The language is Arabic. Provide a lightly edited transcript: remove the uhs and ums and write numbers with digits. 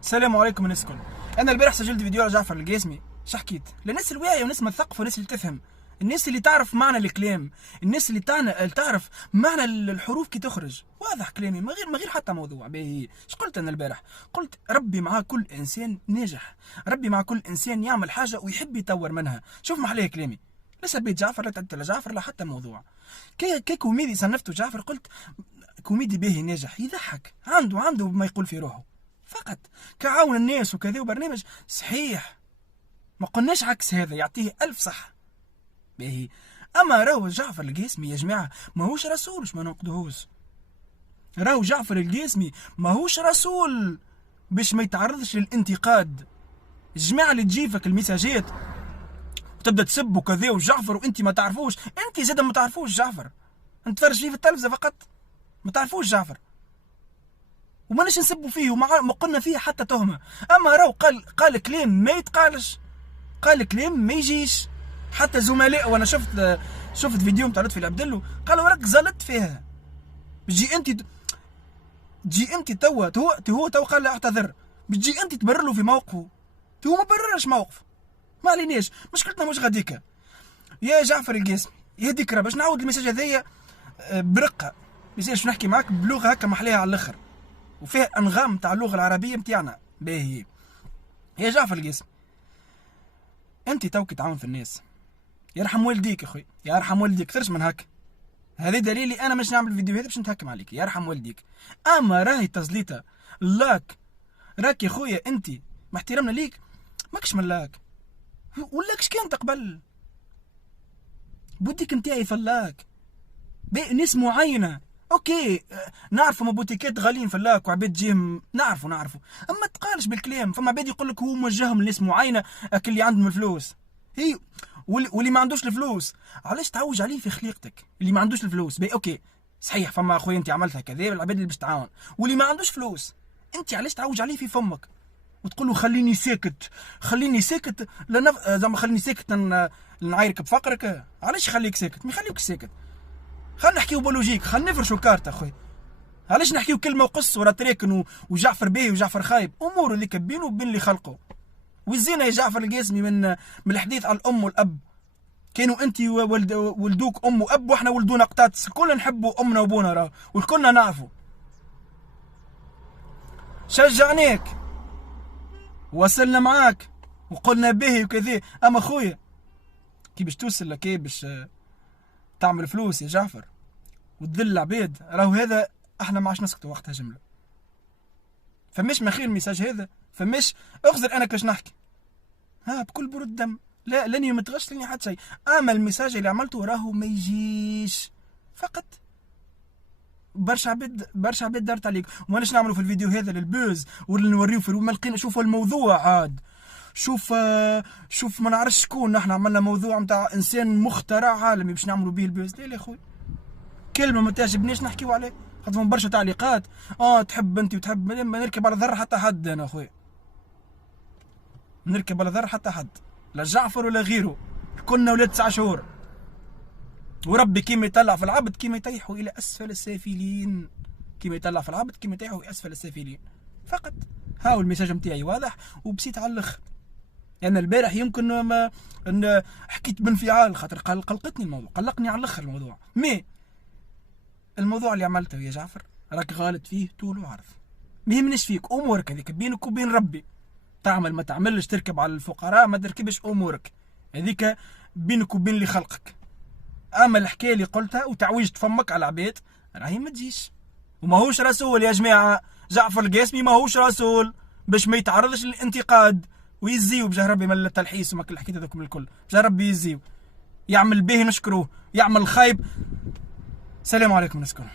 السلام عليكم الناس الكل. انا البارح سجلت فيديو على جعفر القاسمي. حكيت للناس الواعيه والناس المثقفه والناس اللي تفهم، الناس اللي تعرف معنى الكلام، الناس اللي تعرف معنى الحروف كي تخرج. واضح كلامي من غير حتى موضوع باهي. اش قلت انا البارح؟ قلت ربي مع كل انسان ناجح، ربي مع كل انسان يعمل حاجه ويحب يطور منها. شوف محليه كلامي، لا سبيت جعفر لا تعدت على جعفر لا حتى موضوع. كي كوميدي صنفته جعفر، قلت كوميدي باهي ناجح يضحك، عنده ما يقول في روحه فقط، كعاون الناس وكذا، وبرنامج صحيح ما قلناش عكس هذا، يعطيه ألف صح باهي. اما راهو جعفر القاسمي يا جماعه ماهوش رسول، باش ما ننقدوهوش. راهو جعفر القاسمي ماهوش رسول باش ما يتعرضش للانتقاد. الجماعه اللي تجيفك المساجات وتبدا تسب وكذا وجعفر وانت ما تعرفوش، انت زاد ما تعرفوش جعفر، انت تفرج فيه في التلفزه فقط، ما تعرفوش جعفر وماناش نسبوا فيه وما قلنا فيه حتى تهمه. اما راهو قال كلام ما يتقالش، قال كلام ما يجيش. حتى زملاء، وانا شفت فيديو نتاع لطفي العبدلو قالوا راك زلطت فيها. تجي انت تو قال له اعتذر، بتجي انت تبرر له في موقفه، هو ما بررش موقف. ما عليناش، مشكلتنا مش غاديكا يا جعفر القاسمي. يهديك باش نعاود المساج هذايا برقه، مازالش نحكي معاك بلغه هكا محليها على الاخر وفيها انغام تاع اللغه العربيه نتاعنا باهي. يا جعفر القاسمي، انت توك تعاون في الناس، يرحم والديك اخوي، يرحم والديك كثرش من هكا. هذا دليلي انا مش نعمل الفيديو هذا باش نتهكم عليك، يرحم والديك. اما راهي تزليطه راك يا خويا انت مع احترامنا ليك ماكش ملاك، ولاكش كان تقبل بوديك نتاعي فلاك ناس معينه. اوكي نعرفوا مبوتيكات غاليين فلاك وعباد تجيهم، نعرفوا اما تقالش بالكلام. فما عباد يقول لك هو موجههم لناس معينه اكل اللي عندهم الفلوس، هي واللي ما عندوش الفلوس علاش تعوج عليه في خليقتك؟ اللي ما عندوش الفلوس باهي اوكي صحيح، فما اخويا انت عملتها كذا العباد اللي باش تعاون، واللي ما عندوش فلوس انت علاش تعوج عليه في فمك وتقول له خليني ساكت زعما خليني ساكت نعايرك بفقرك؟ علاش يخليك ساكت؟ ما يخليوك ساكت، خلينا نحكيو بولوجيك، خلينا نفرشوا كارت اخوي. علاش نحكيو كلمه وقص ورا تراكن وجعفر باهي وجعفر خايب؟ امور اللي كبينه وبين اللي خلقه. والزينه يا جعفر القاسمي من الحديث على الام والاب، كانوا انت ولدوك ام واب واحنا ولدونا قطاطس، الكل نحبوا امنا وابونا راه والكلنا نعرفوا. شجعناك وصلنا معاك وقلنا باهي وكذا، اما خويا كي باش توصل لكي باش تعمل فلوس يا جعفر وتذل العباد، راهو هذا احنا ما عادش نسكتوا وقتها جمله. فماش ما خير الميساج هذا، فماش اغزر انا كاش نحكي بكل برود دم، لا لاني متغش لاني حتى شيء. اما الميساج اللي عملته راهو ما يجيش فقط. برشا عباد دارت عليك، وماناش نعملوا في الفيديو هذا للبوز ولا نوريو في ما لقينا. شوفوا الموضوع عاد، شوف ما نعرفش شكون، نحن عملنا موضوع نتاع انسان مخترع عالمي باش نعملوا به البوز. لا يا خويا كلمه ما تعجبنيش نحكيو عليه، خاطر برشا تعليقات تحب انت وتحب، ما نركب على ذر حتى حد. انا اخويا نركب على ذر حتى حد، لا جعفر ولا غيره، كنا ولاد 9 شهور، وربي كيما يطلع في العبد كيما يطيحوا الى اسفل السافلين، كيما يطلع في العبد كيما يطيحوا اسفل السافلين فقط. هاو الميساج نتاعي واضح وبسيط على الاخر. لان البارح يمكن ما ان حكيت بانفعال خاطر قلقتني الموضوع، قلقني على الاخر الموضوع. الموضوع اللي عملته يا جعفر راك غالط فيه طول وعرض، ما يهمنيش فيك امورك هذيك بينك وبين ربي، تعمل ما تعملش، تركب على الفقراء ما تركبش، امورك هذيك بينك وبين اللي خلقك. اما الحكايه اللي قلتها وتعويجت فمك على العباد راهي ما تجيش. وماهوش رسول يا جماعه، جعفر القاسمي ماهوش رسول باش ما يتعرضش للانتقاد ويزيو بجاه ربي من التلحيس وما كل حكيت هذوكم الكل، بجاه ربي يزيو، يعمل به نشكروه، يعمل خايب. السلام عليكم نسكن.